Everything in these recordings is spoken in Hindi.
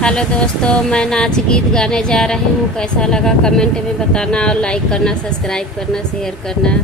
हेलो दोस्तों, मैं नाच गीत गाने जा रही हूँ। कैसा लगा कमेंट में बताना और लाइक करना, सब्सक्राइब करना, शेयर करना।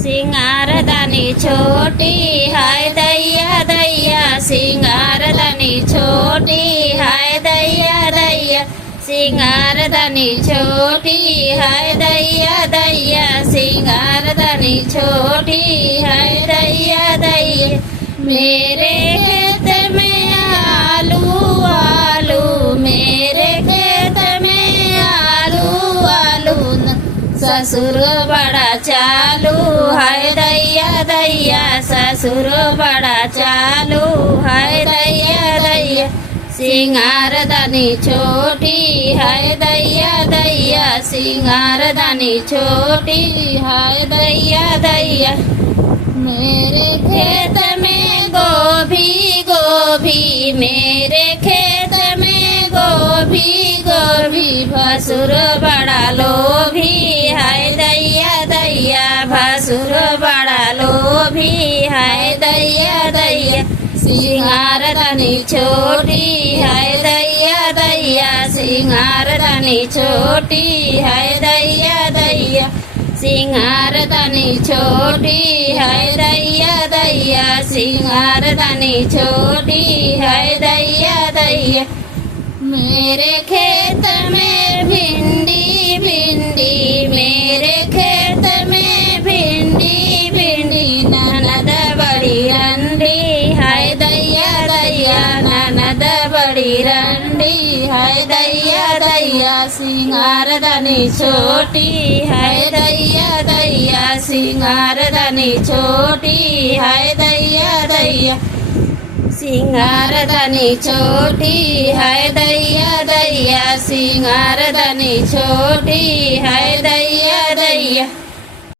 सिंगारदानी छोटी हाय दैया दैया, सिंगारदानी छोटी हाय दैया दैया, सिंगारदानी छोटी हाय दैया दैया, सिंगारदानी छोटी हाय दैया दैया। मेरे खेत में आलू आलू, मेरे खेत में आलू आलू, ससुर बड़ा चालू हाय दैया दैया, ससुर बड़ा चालू हाय दैया दैया। सिंगारदानी छोटी हाय दैया दैया, सिंगारदानी छोटी हाय दैया दैया। मेरे खेत में गोभी गोभी, मेरे खेत में गोभी गोभी, भसुर बड़ा लोभी हाय दैया दैया, भसुर बड़ा लोभी हाय दैया दैया। सिंगारदानी छोटी हाय दैया दैया, सिंगारदानी छोटी हाय दैया दैया, सिंगारदानी छोटी हाय दैया दैया, सिंगारदानी छोटी हाय दैया दैया। मेरे खेत में भिंडी भिंडी, मेरे खेत में भिंडी भिंडी, ननद बड़ी रंडी हाय दैया दैया, ननद बड़ी रंडी हाय दैया दैया। सिंगारदानी छोटी हाय दैया दैया, सिंगारदानी छोटी हाय दैया दैया, सिंगारदानी छोटी हाय दैया दैया, सिंगारदानी छोटी हाय दैया दैया।